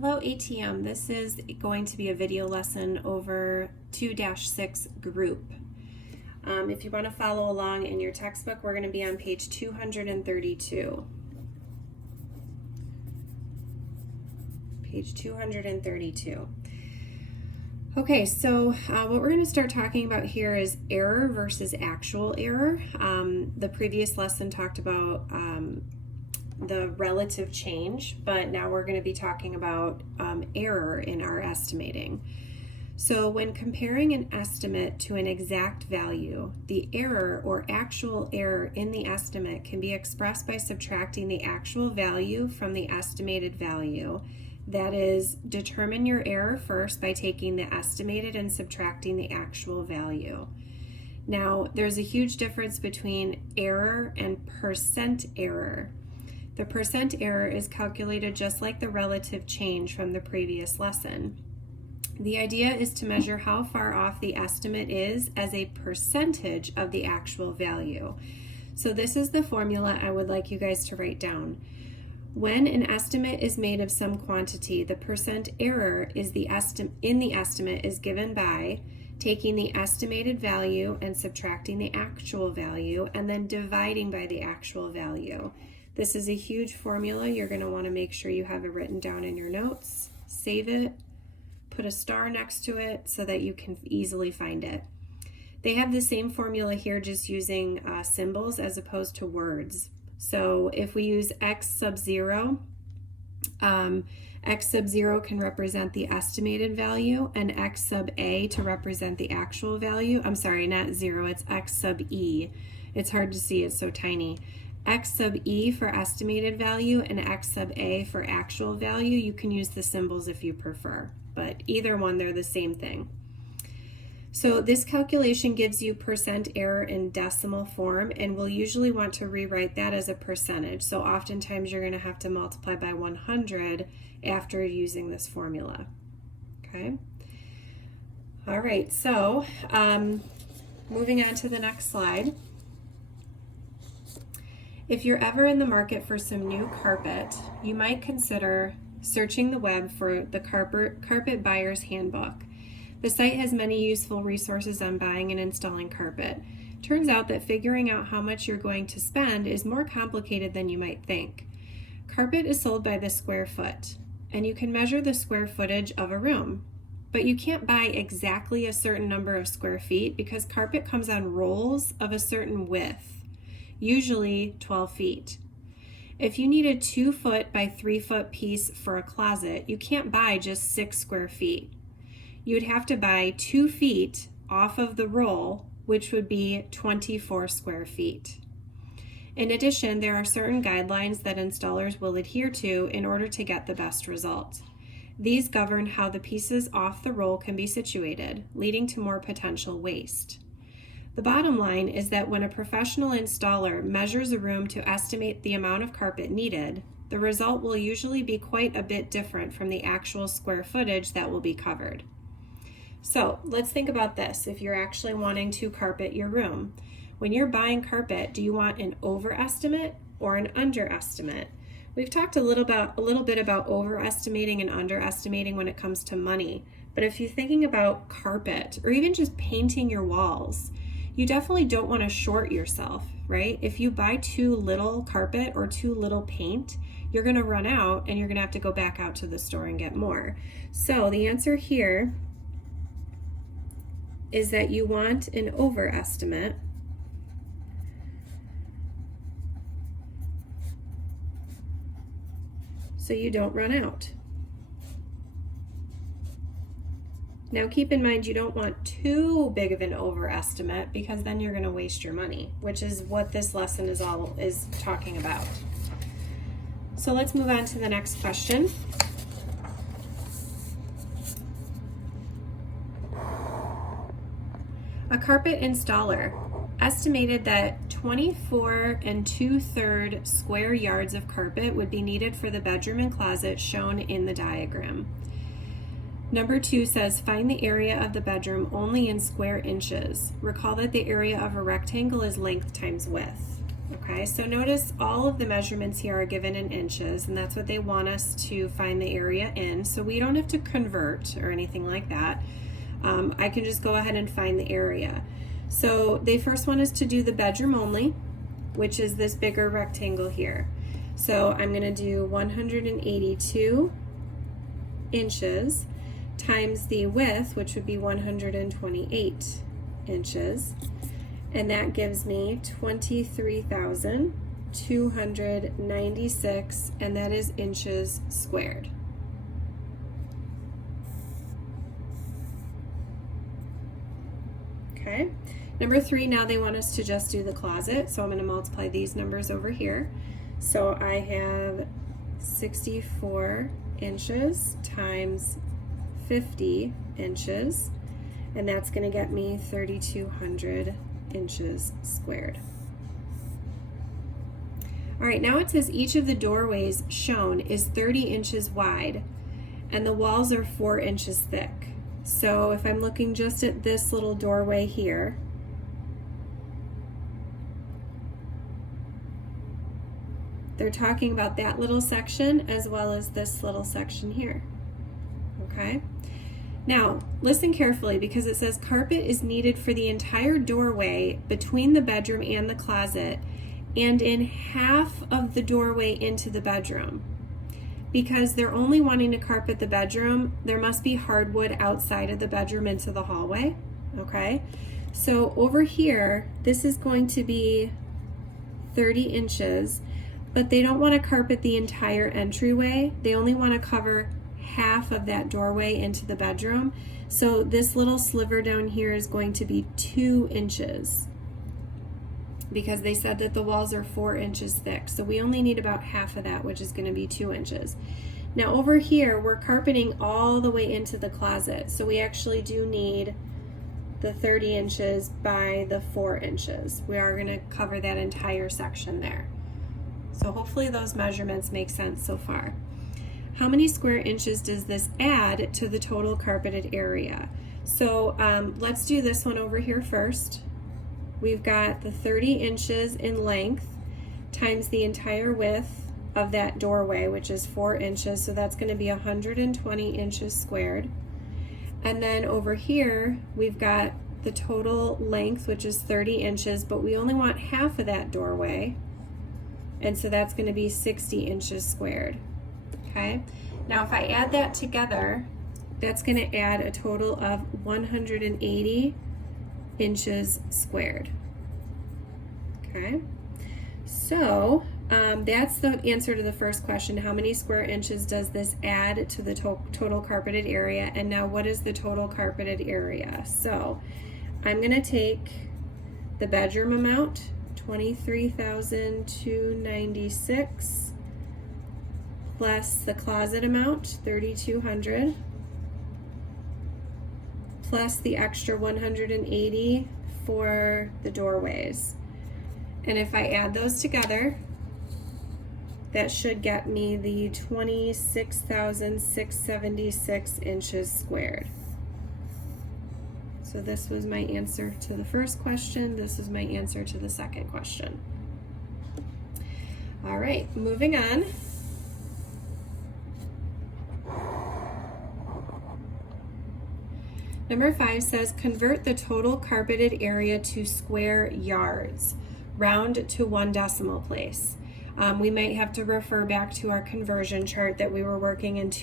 Hello ATM, this is going to be a video lesson over 2-6 group. If you want to follow along in your textbook, we're going to be on page 232. Page 232. Okay, so what we're going to start talking about here is error versus actual error. The previous lesson talked about the relative change, but now we're going to be talking about error in our estimating. So when comparing an estimate to an exact value, the error or actual error in the estimate can be expressed by subtracting the actual value from the estimated value. That is, determine your error first by taking the estimated and subtracting the actual value. Now, there's a huge difference between error and percent error. The percent error is calculated just like the relative change from the previous lesson. The idea is to measure how far off the estimate is as a percentage of the actual value. So this is the formula I would like you guys to write down. When an estimate is made of some quantity, the percent error is in the estimate is given by taking the estimated value and subtracting the actual value and then dividing by the actual value. This is a huge formula. You're going to want to make sure you have it written down in your notes. Save it, put a star next to it so that you can easily find it. They have the same formula here, just using symbols as opposed to words. So if we use x sub 0, x sub 0 can represent the estimated value and x sub a to represent the actual value. I'm sorry, not 0, it's x sub e. It's hard to see, it's so tiny. X sub e for estimated value and x sub a for actual value. You can use the symbols if you prefer, but either one, they're the same thing. So this calculation gives you percent error in decimal form, and we'll usually want to rewrite that as a percentage. So oftentimes you're going to have to multiply by 100 after using this formula. Okay. All right, so moving on to the next slide. If you're ever in the market for some new carpet, you might consider searching the web for the Carpet Buyer's Handbook. The site has many useful resources on buying and installing carpet. Turns out that figuring out how much you're going to spend is more complicated than you might think. Carpet is sold by the square foot, and you can measure the square footage of a room. But you can't buy exactly a certain number of square feet because carpet comes on rolls of a certain width. Usually 12 feet. If you need a 2-foot by 3-foot piece for a closet, you can't buy just 6 square feet. You would have to buy 2 feet off of the roll, which would be 24 square feet. In addition, there are certain guidelines that installers will adhere to in order to get the best result. These govern how the pieces off the roll can be situated, leading to more potential waste. The bottom line is that when a professional installer measures a room to estimate the amount of carpet needed, the result will usually be quite a bit different from the actual square footage that will be covered. So let's think about this. If you're actually wanting to carpet your room, when you're buying carpet, do you want an overestimate or an underestimate? We've talked a little bit about overestimating and underestimating when it comes to money, but if you're thinking about carpet or even just painting your walls, you definitely don't want to short yourself, right? If you buy too little carpet or too little paint, you're going to run out and you're going to have to go back out to the store and get more. So the answer here is that you want an overestimate. So you don't run out. Now keep in mind you don't want too big of an overestimate because then you're going to waste your money, which is what this lesson is talking about. So let's move on to the next question. A carpet installer estimated that 24 2/3 square yards of carpet would be needed for the bedroom and closet shown in the diagram. Number 2 says, find the area of the bedroom only in square inches. Recall that the area of a rectangle is length times width. Okay, so notice all of the measurements here are given in inches, and that's what they want us to find the area in. So we don't have to convert or anything like that. I can just go ahead and find the area. So they first want us to do the bedroom only, which is this bigger rectangle here. So I'm going to do 182 inches times the width, which would be 128 inches. And that gives me 23,296, and that is inches squared. Okay, number 3, now they want us to just do the closet, so I'm going to multiply these numbers over here. So I have 64 inches times 50 inches, and that's going to get me 3,200 inches squared. All right, now it says each of the doorways shown is 30 inches wide, and the walls are 4 inches thick. So if I'm looking just at this little doorway here, they're talking about that little section as well as this little section here. Okay? Now, listen carefully, because it says carpet is needed for the entire doorway between the bedroom and the closet and in half of the doorway into the bedroom. Because they're only wanting to carpet the bedroom, there must be hardwood outside of the bedroom into the hallway. Okay? So over here, this is going to be 30 inches, but they don't want to carpet the entire entryway. They only want to cover half of that doorway into the bedroom. So this little sliver down here is going to be 2 inches, because they said that the walls are 4 inches thick. So we only need about half of that, which is going to be 2 inches. Now over here, we're carpeting all the way into the closet. So we actually do need the 30 inches by the 4 inches. We are going to cover that entire section there. So hopefully those measurements make sense so far. How many square inches does this add to the total carpeted area? So let's do this one over here first. We've got the 30 inches in length times the entire width of that doorway, which is 4 inches, so that's going to be 120 inches squared. And then over here, we've got the total length, which is 30 inches, but we only want half of that doorway, and so that's going to be 60 inches squared. Okay, now if I add that together, that's going to add a total of 180 inches squared. Okay, so that's the answer to the first question. How many square inches does this add to the total carpeted area? And now what is the total carpeted area? So I'm going to take the bedroom amount, 23,296, plus the closet amount, 3,200, plus the extra 180 for the doorways. And if I add those together, that should get me the 26,676 inches squared. So this was my answer to the first question. This is my answer to the second question. All right, moving on. Number 5 says, convert the total carpeted area to square yards. Round to 1 decimal place. We might have to refer back to our conversion chart that we were working with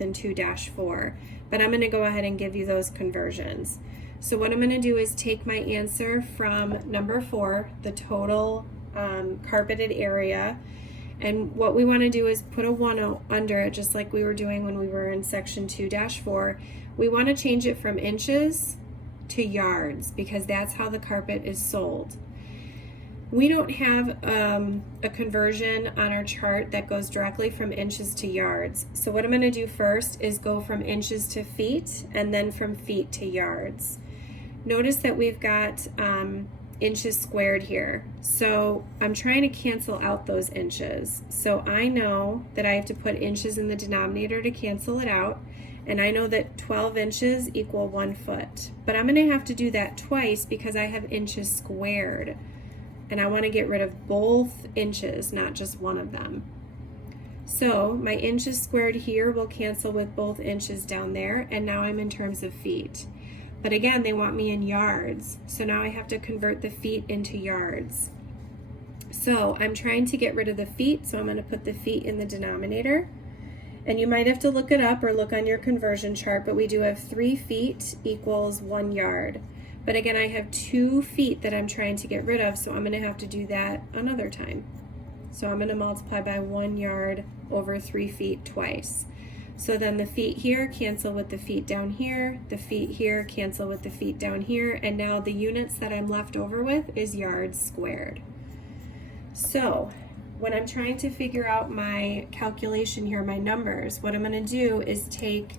in 2-4, but I'm going to go ahead and give you those conversions. So what I'm going to do is take my answer from number 4, the total carpeted area, and what we want to do is put a 1 under it, just like we were doing when we were in section 2-4. We want to change it from inches to yards, because that's how the carpet is sold. We don't have a conversion on our chart that goes directly from inches to yards. So what I'm going to do first is go from inches to feet, and then from feet to yards. Notice that we've got inches squared here. So I'm trying to cancel out those inches. So I know that I have to put inches in the denominator to cancel it out. And I know that 12 inches equal 1 foot. But I'm going to have to do that twice because I have inches squared. and I want to get rid of both inches, not just one of them. So my inches squared here will cancel with both inches down there, and now I'm in terms of feet. But again, they want me in yards, so now I have to convert the feet into yards. So I'm trying to get rid of the feet, so I'm going to put the feet in the denominator. And you might have to look it up or look on your conversion chart, but we do have 3 feet equals 1 yard. But again, I have 2 feet that I'm trying to get rid of, so I'm going to have to do that another time. So I'm going to multiply by 1 yard over 3 feet twice. So then the feet here cancel with the feet down here, the feet here cancel with the feet down here, and now the units that I'm left over with is yards squared. So when I'm trying to figure out my calculation here, my numbers, what I'm going to do is take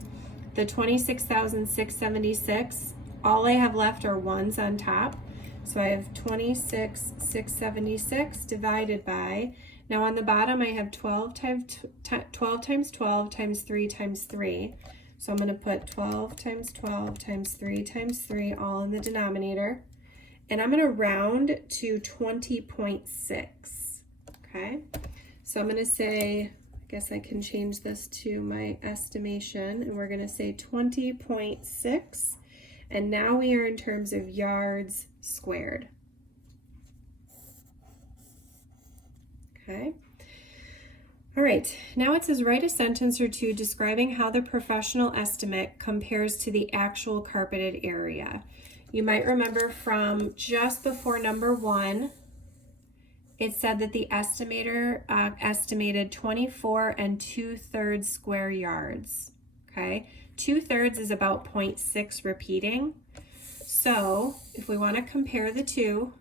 the 26,676. All I have left are ones on top. So I have 26,676 divided by, now on the bottom I have 12 times 12 times 3 times 3. So I'm going to put 12 times 12 times 3 times 3 all in the denominator. And I'm going to round to 20.6. Okay, so I'm going to say, I guess I can change this to my estimation, and we're going to say 20.6, and now we are in terms of yards squared. Okay, all right, now it says write a sentence or two describing how the professional estimate compares to the actual carpeted area. You might remember from just before number 1, it said that the estimator estimated 24 2/3 square yards, okay? 2/3 is about 0.6 repeating. So if we want to compare the two,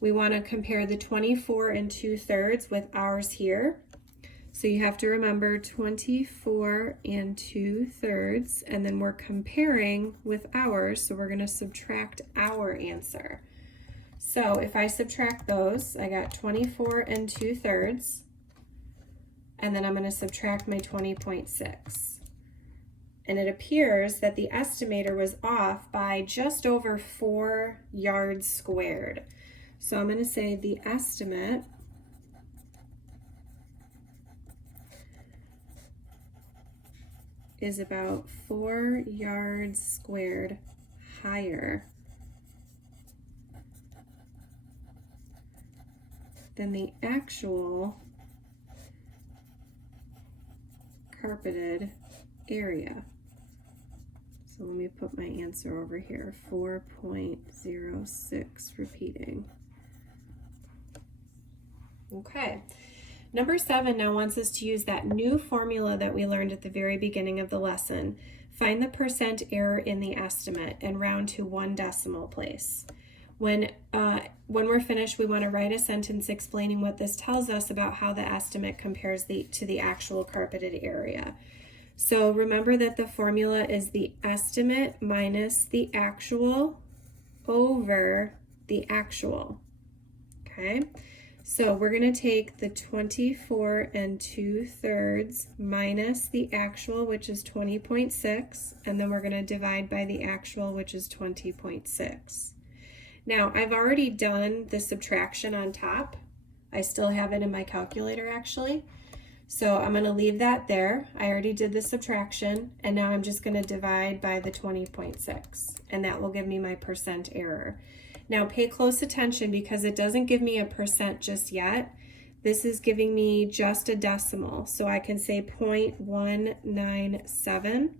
we want to compare the 24 2/3 with ours here. So you have to remember 24 2/3, and then we're comparing with ours, so we're going to subtract our answer. So if I subtract those, I got 24 2/3, and then I'm going to subtract my 20.6. And it appears that the estimator was off by just over 4 yards squared. So I'm going to say the estimate is about 4 yards squared higher than the actual carpeted area. So let me put my answer over here, 4.06 repeating. Okay. Number 7 now wants us to use that new formula that we learned at the very beginning of the lesson. Find the percent error in the estimate and round to 1 decimal place. When we're finished, we want to write a sentence explaining what this tells us about how the estimate compares to the actual carpeted area. So remember that the formula is the estimate minus the actual over the actual. Okay? So we're going to take the 24 2/3 minus the actual, which is 20.6, and then we're going to divide by the actual, which is 20.6. Now, I've already done the subtraction on top. I still have it in my calculator, actually. So I'm going to leave that there. I already did the subtraction, and now I'm just going to divide by the 20.6, and that will give me my percent error. Now, pay close attention because it doesn't give me a percent just yet. This is giving me just a decimal. So I can say 0.197,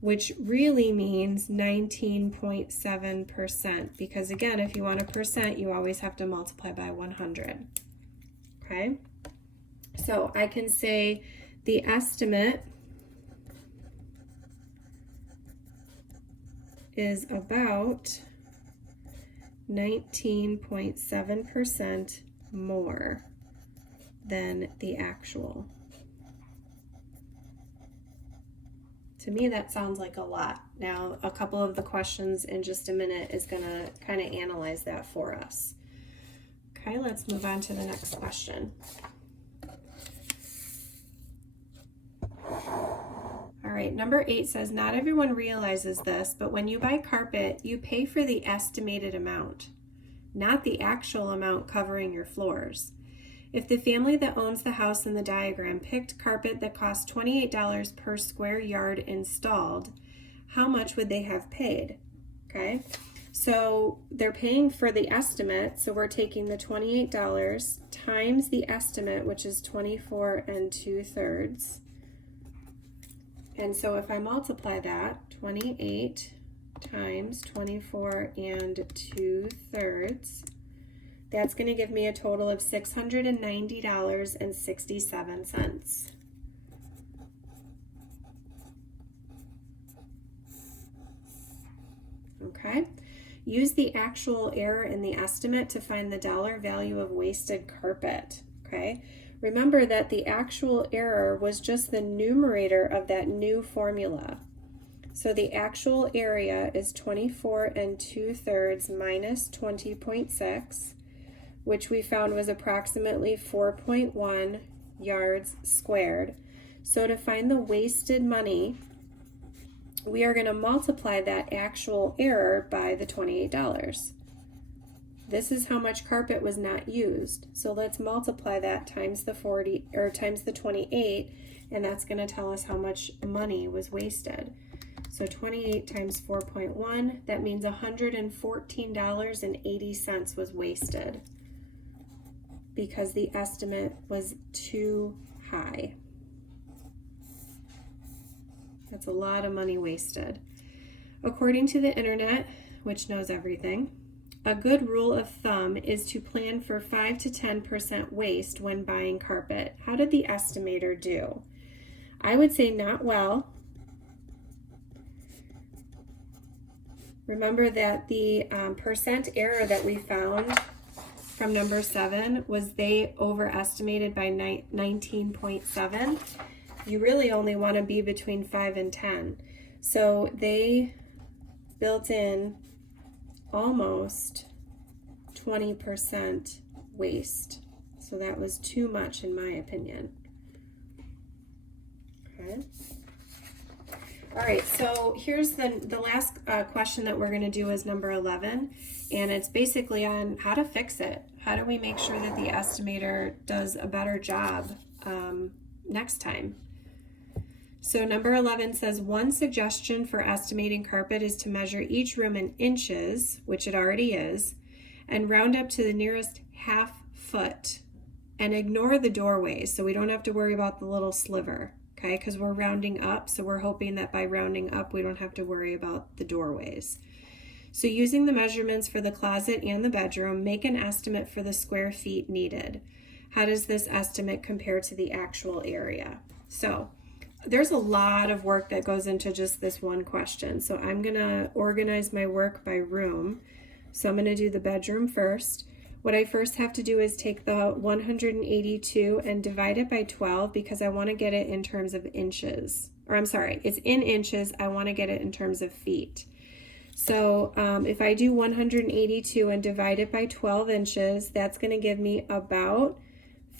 which really means 19.7%, because again, if you want a percent, you always have to multiply by 100. Okay? So I can say the estimate is about 19.7% more than the actual. To me, that sounds like a lot. Now, a couple of the questions in just a minute is going to kind of analyze that for us. Okay, let's move on to the next question. All right, number 8 says, not everyone realizes this, but when you buy carpet, you pay for the estimated amount. not the actual amount covering your floors. If the family that owns the house in the diagram picked carpet that cost $28 per square yard installed, how much would they have paid? Okay, so they're paying for the estimate, so we're taking the $28 times the estimate, which is 24 2/3. And so if I multiply that, 28 times 24 2/3, that's going to give me a total of $690.67. Okay, use the actual error in the estimate to find the dollar value of wasted carpet. Okay, remember that the actual error was just the numerator of that new formula. So the actual area is 24 2/3 minus 20.6, which we found was approximately 4.1 yards squared. So to find the wasted money, we are going to multiply that actual error by the $28. This is how much carpet was not used. So let's multiply that times the 40 or times the 28, and that's going to tell us how much money was wasted. So 28 times 4.1, that means $114.80 was wasted because the estimate was too high. That's a lot of money wasted. According to the internet, which knows everything, a good rule of thumb is to plan for 5 to 10% waste when buying carpet. How did the estimator do? I would say not well. Remember that the percent error that we found from number 7 was they overestimated by 19.7. You really only want to be between 5 and 10. So they built in almost 20% waste. So that was too much in my opinion. Okay. All right, so here's the last question that we're going to do is number 11, and it's basically on how to fix it. How do we make sure that the estimator does a better job next time? So number 11 says, one suggestion for estimating carpet is to measure each room in inches, which it already is, and round up to the nearest half foot, and ignore the doorways, so we don't have to worry about the little sliver. Okay, because we're rounding up, so we're hoping that by rounding up, we don't have to worry about the doorways. So using the measurements for the closet and the bedroom, make an estimate for the square feet needed. How does this estimate compare to the actual area? So there's a lot of work that goes into just this one question. So I'm gonna organize my work by room. So I'm gonna do the bedroom first. What I first have to do is take the 182 and divide it by 12 because I want to get it in terms of inches. Or I'm sorry, it's in inches. I want to get it in terms of feet. So if I do 182 and divide it by 12 inches, that's going to give me about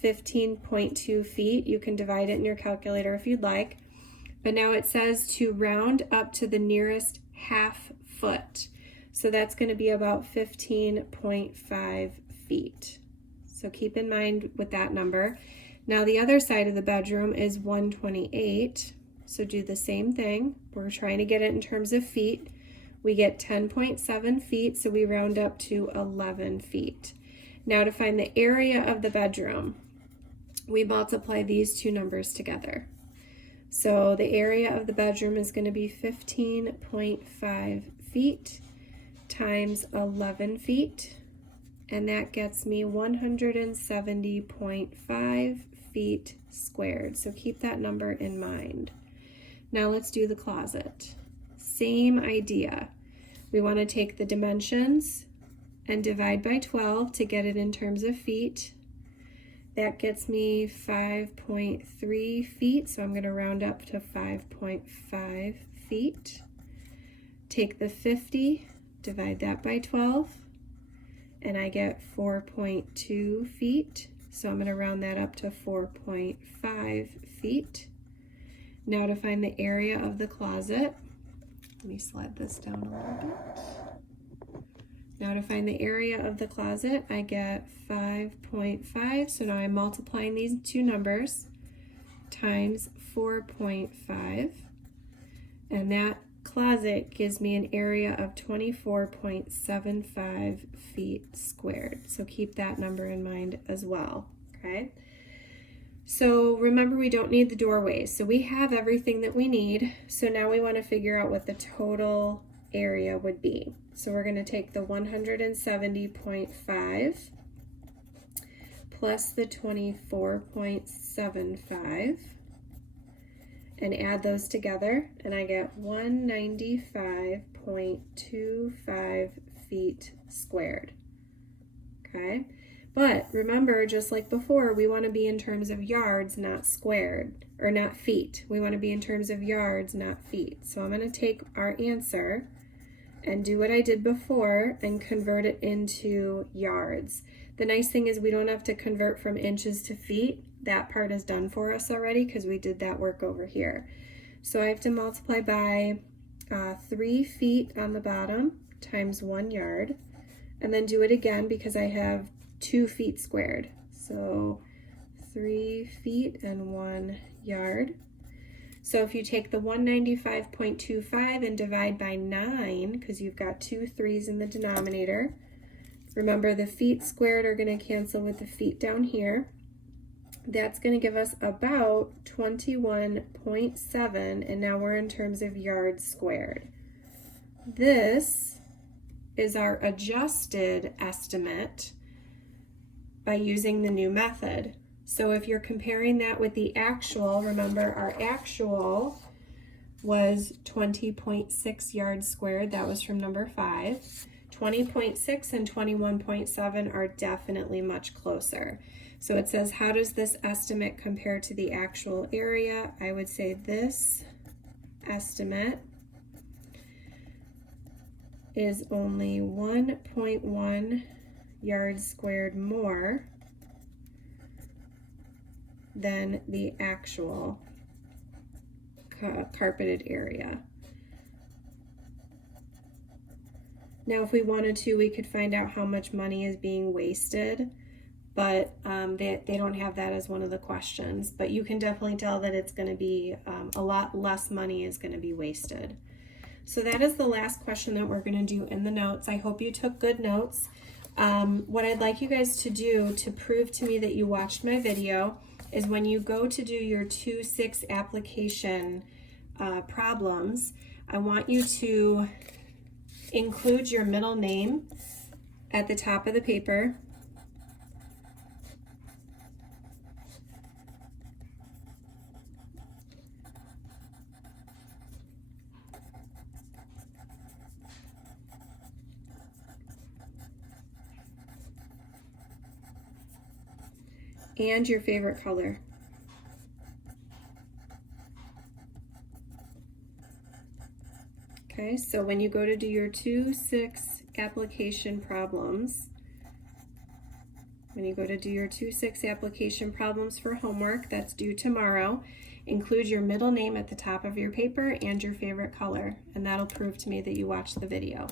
15.2 feet. You can divide it in your calculator if you'd like. But now it says to round up to the nearest half foot. So that's going to be about 15.5 feet. So keep in mind with that number. Now the other side of the bedroom is 128. So do the same thing. We're trying to get it in terms of feet. We get 10.7 feet, so we round up to 11 feet. Now to find the area of the bedroom, we multiply these two numbers together. So the area of the bedroom is going to be 15.5 feet times 11 feet, and that gets me 170.5 feet squared. So keep that number in mind. Now let's do the closet. Same idea. We want to take the dimensions and divide by 12 to get it in terms of feet. That gets me 5.3 feet, so I'm going to round up to 5.5 feet. Take the 50, divide that by 12, and I get 4.2 feet. So I'm going to round that up to 4.5 feet. Now to find the area of the closet, let me slide this down a little bit. Now to find the area of the closet, I get 5.5. So now I'm multiplying these two numbers times 4.5. And that closet gives me an area of 24.75 feet squared. So keep that number in mind as well, okay? So remember, we don't need the doorways. So we have everything that we need. So now we want to figure out what the total area would be. So we're going to take the 170.5 plus the 24.75 and add those together, and I get 195.25 feet squared. Okay, but remember, just like before, we want to be in terms of yards, not squared, or not feet. We want to be in terms of yards, not feet. So I'm going to take our answer and do what I did before and convert it into yards. The nice thing is we don't have to convert from inches to feet. That part is done for us already because we did that work over here. So I have to multiply by 3 feet on the bottom times 1 yard, and then do it again because I have 2 feet squared. So 3 feet and 1 yard. So if you take the 195.25 and divide by 9, because you've got 2 3's in the denominator, remember the feet squared are going to cancel with the feet down here. That's going to give us about 21.7, and now we're in terms of yards squared. This is our adjusted estimate by using the new method. So if you're comparing that with the actual, remember our actual was 20.6 yards squared. That was from number 5. 20.6 and 21.7 are definitely much closer. So it says, how does this estimate compare to the actual area? I would say this estimate is only 1.1 yards squared more than the actual carpeted area. Now, if we wanted to, we could find out how much money is being wasted, but they don't have that as one of the questions. But you can definitely tell that it's going to be a lot less money is going to be wasted. So that is the last question that we're going to do in the notes. I hope you took good notes. What I'd like you guys to do to prove to me that you watched my video is when you go to do your 2-6 application problems, I want you to include your middle name at the top of the paper. And your favorite color. Okay, so when you go to do your 2-6 application problems, for homework that's due tomorrow, include your middle name at the top of your paper and your favorite color, and that'll prove to me that you watched the video.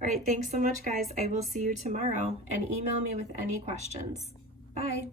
All right, thanks so much, guys. I will see you tomorrow, and email me with any questions. Bye.